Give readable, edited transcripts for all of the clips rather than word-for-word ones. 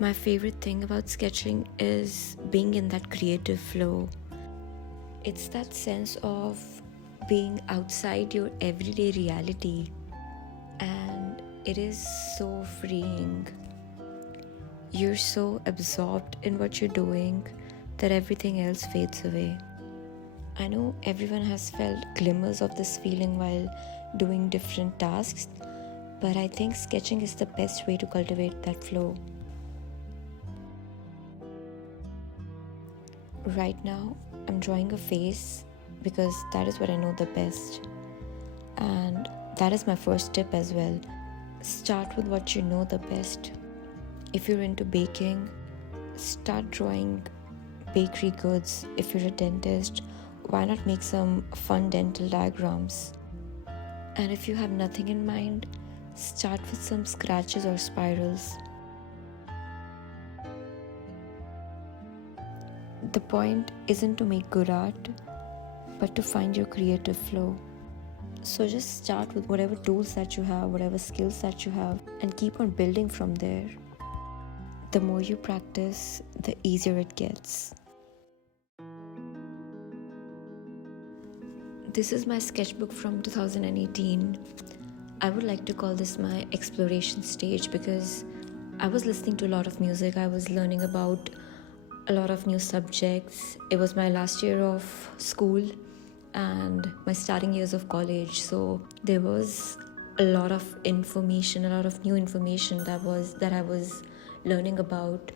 My favorite thing about sketching is being in that creative flow. It's that sense of being outside your everyday reality, and it is so freeing. You're so absorbed in what you're doing that everything else fades away. I know everyone has felt glimmers of this feeling while doing different tasks, but I think sketching is the best way to cultivate that flow. Right now, I'm drawing a face because that is what I know the best. And that is my first tip as well. Start with what you know the best. If you're into baking, start drawing bakery goods. If you're a dentist, why not make some fun dental diagrams? And if you have nothing in mind, start with some scratches or spirals. The point isn't to make good art, but to find your creative flow. So just start with whatever tools that you have, whatever skills that you have, and keep on building from there. The more you practice, the easier it gets. This is my sketchbook from 2018. I would like to call this my exploration stage because I was listening to a lot of music. I was learning about a lot of new subjects. It was my last year of school and my starting years of college, so there was a lot of information, a lot of new information that I was learning about.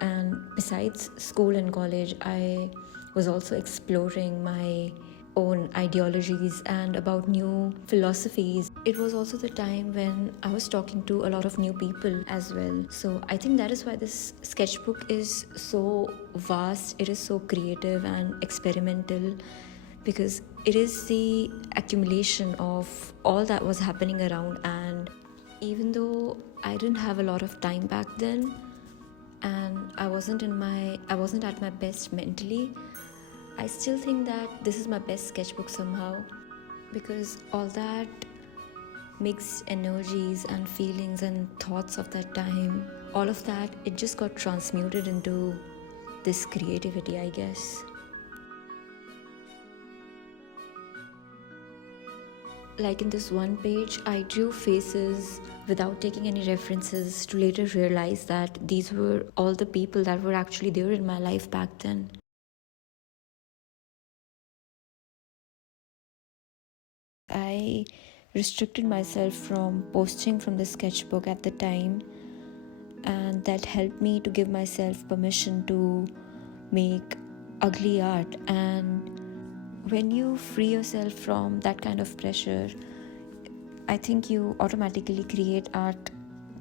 And besides school and college, I was also exploring my own ideologies and about new philosophies. It was also the time when I was talking to a lot of new people as well. So I think that is why this sketchbook is so vast, it is so creative and experimental, because it is the accumulation of all that was happening around. And even though I didn't have a lot of time back then, and I wasn't at my best mentally, I still think that this is my best sketchbook somehow, because all that mixed energies and feelings and thoughts of that time, all of that, it just got transmuted into this creativity, I guess. Like in this one page, I drew faces without taking any references to later realize that these were all the people that were actually there in my life back then. I restricted myself from posting from the sketchbook at the time, and that helped me to give myself permission to make ugly art. And when you free yourself from that kind of pressure, I think you automatically create art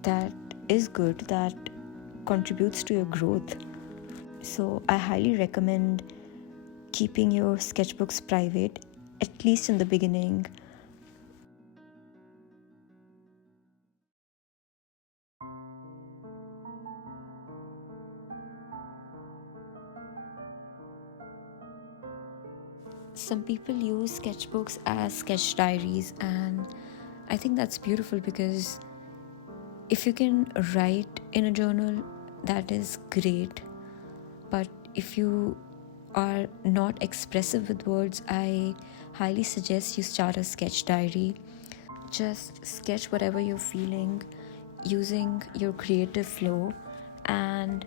that is good, that contributes to your growth. So I highly recommend keeping your sketchbooks private, at least in the beginning. Some people use sketchbooks as sketch diaries, and I think that's beautiful because if you can write in a journal, that is great. But if you are not expressive with words, I highly suggest you start a sketch diary. Just sketch whatever you're feeling using your creative flow, and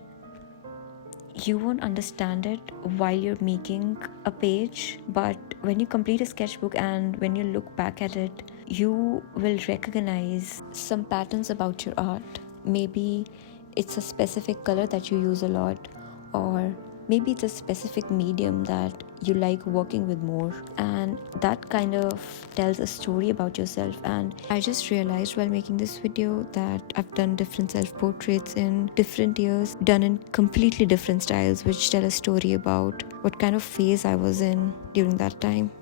you won't understand it while you're making a page, but when you complete a sketchbook and when you look back at it, you will recognize some patterns about your art. Maybe it's a specific color that you use a lot, or maybe it's a specific medium that you like working with more, and that kind of tells a story about yourself. And I just realized while making this video that I've done different self-portraits in different years, done in completely different styles, which tell a story about what kind of phase I was in during that time.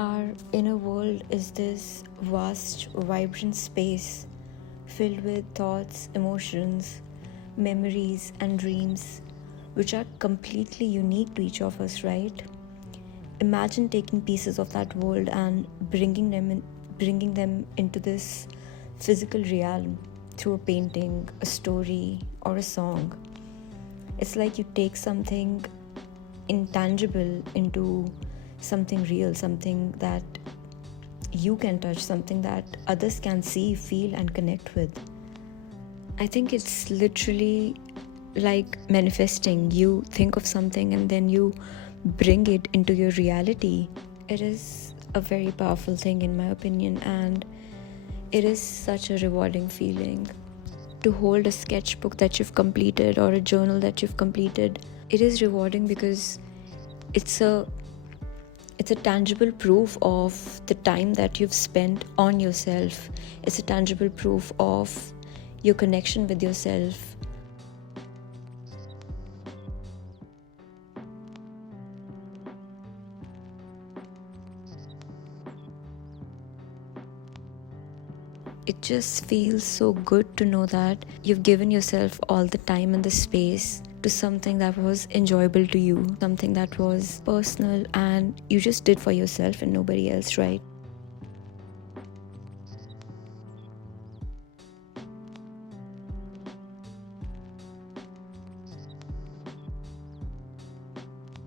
Our inner world is this vast, vibrant space filled with thoughts, emotions, memories, and dreams, which are completely unique to each of us, right? Imagine taking pieces of that world and bringing them into this physical realm through a painting, a story, or a song. It's like you take something intangible into something real, something that you can touch, something that others can see, feel, and connect with. I think it's literally like manifesting. You think of something and then you bring it into your reality. It is a very powerful thing, in my opinion, and it is such a rewarding feeling to hold a sketchbook that you've completed or a journal that you've completed. It is rewarding because it's a tangible proof of the time that you've spent on yourself. It's a tangible proof of your connection with yourself. It just feels so good to know that you've given yourself all the time and the space to something that was enjoyable to you, something that was personal and you just did for yourself and nobody else, right?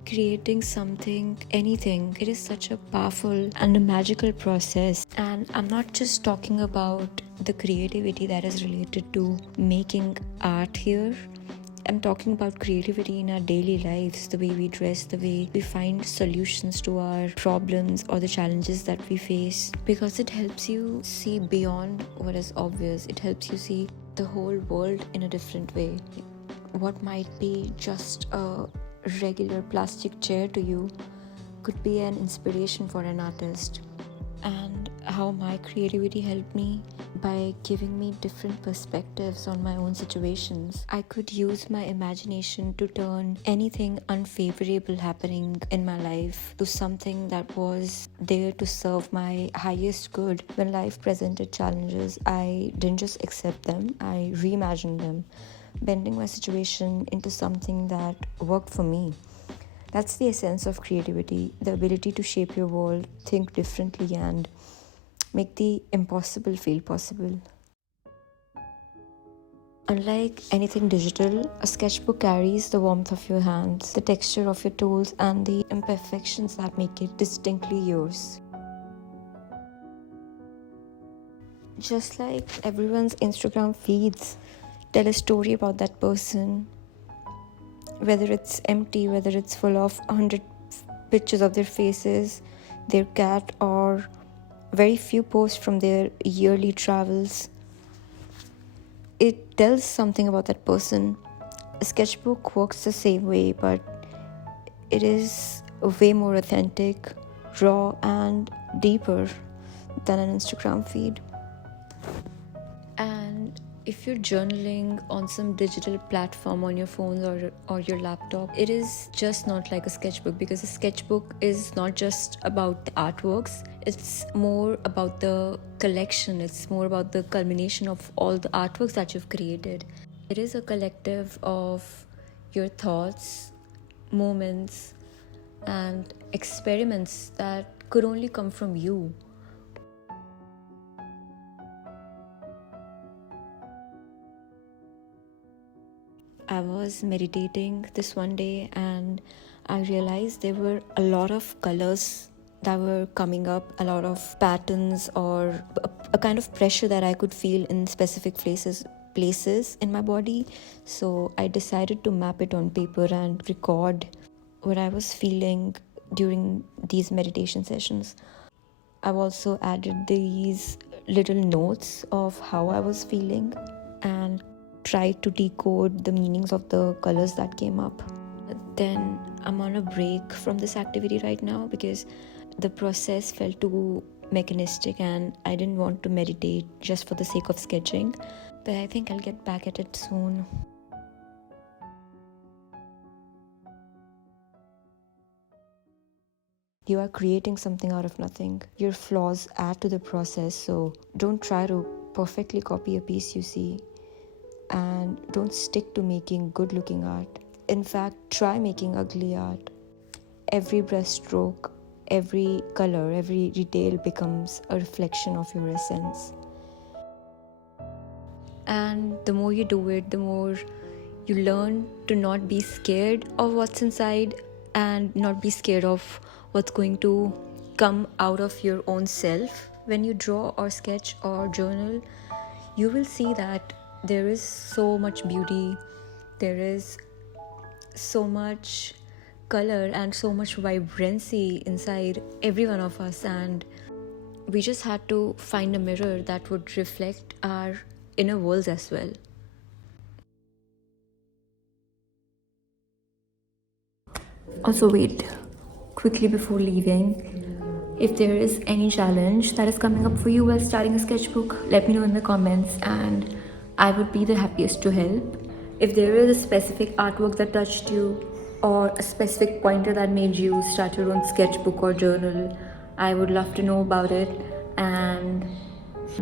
Creating something, anything, it is such a powerful and a magical process. And I'm not just talking about the creativity that is related to making art here. I'm talking about creativity in our daily lives, the way we dress, the way we find solutions to our problems or the challenges that we face, because it helps you see beyond what is obvious. It helps you see the whole world in a different way. What might be just a regular plastic chair to you could be an inspiration for an artist. And how my creativity helped me by giving me different perspectives on my own situations. I could use my imagination to turn anything unfavorable happening in my life to something that was there to serve my highest good. When life presented challenges, I didn't just accept them, I reimagined them, bending my situation into something that worked for me. That's the essence of creativity, the ability to shape your world, think differently, and make the impossible feel possible. Unlike anything digital, a sketchbook carries the warmth of your hands, the texture of your tools, and the imperfections that make it distinctly yours. Just like everyone's Instagram feeds tell a story about that person, whether it's empty, whether it's full of 100 pictures of their faces, their cat, or very few posts from their yearly travels. It tells something about that person. A sketchbook works the same way, but it is way more authentic, raw, and deeper than an Instagram feed. And if you're journaling on some digital platform on your phone or your laptop, it is just not like a sketchbook, because a sketchbook is not just about the artworks, it's more about the collection, it's more about the culmination of all the artworks that you've created. It is a collective of your thoughts, moments, and experiments that could only come from you. I was meditating this one day and I realized there were a lot of colors that were coming up, a lot of patterns, or a kind of pressure that I could feel in specific places in my body. So I decided to map it on paper and record what I was feeling during these meditation sessions. I've also added these little notes of how I was feeling and tried to decode the meanings of the colors that came up. Then I'm on a break from this activity right now because the process felt too mechanistic and I didn't want to meditate just for the sake of sketching. But I think I'll get back at it soon. You are creating something out of nothing. Your flaws add to the process, so don't try to perfectly copy a piece you see. And don't stick to making good looking art. In fact, try making ugly art. Every brushstroke, every color, every detail becomes a reflection of your essence. And the more you do it, the more you learn to not be scared of what's inside and not be scared of what's going to come out of your own self. When you draw or sketch or journal, you will see that there is so much beauty, there is so much color and so much vibrancy inside every one of us, and we just had to find a mirror that would reflect our inner worlds as well. Also, wait, quickly before leaving, if there is any challenge that is coming up for you while starting a sketchbook, let me know in the comments and I would be the happiest to help. If there is a specific artwork that touched you or a specific pointer that made you start your own sketchbook or journal, I would love to know about it. And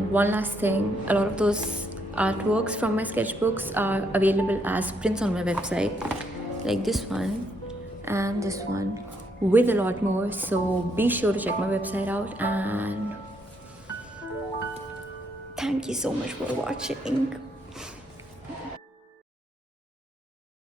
one last thing, a lot of those artworks from my sketchbooks are available as prints on my website, like this one and this one, with a lot more. So be sure to check my website out, and thank you so much for watching.